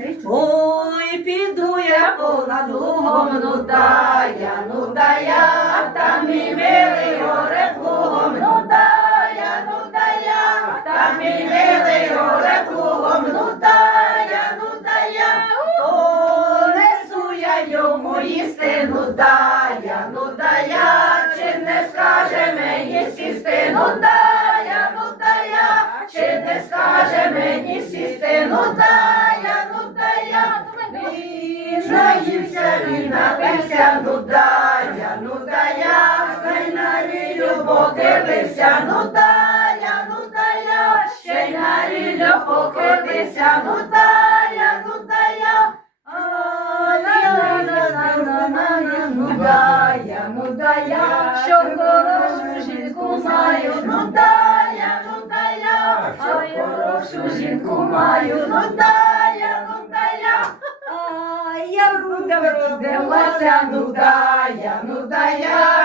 Ой, піду я понад лугом, ну да я, ну да я, там мій милий горе плугом, ну да я, ну да я, там мій милий горе плугом, ну да я, ну да я, о, несу я йому їсти, ну да я, ну да я, чи не скаже мені сісти, ну да я, ну да я, чи не скаже мені сісти, ну да він напився, ну да я, ну да я, хай на рілю покидився, ну да я, ну да я, ще й на рілю покидився, ну да я, ну да я. На-на-на-на-на-на, Ну да я, ну да я, що хорошу жінку маю, ну да я, ну да я, а хорошу жінку маю, ну да я, ну да я. А я нудая, вродилася,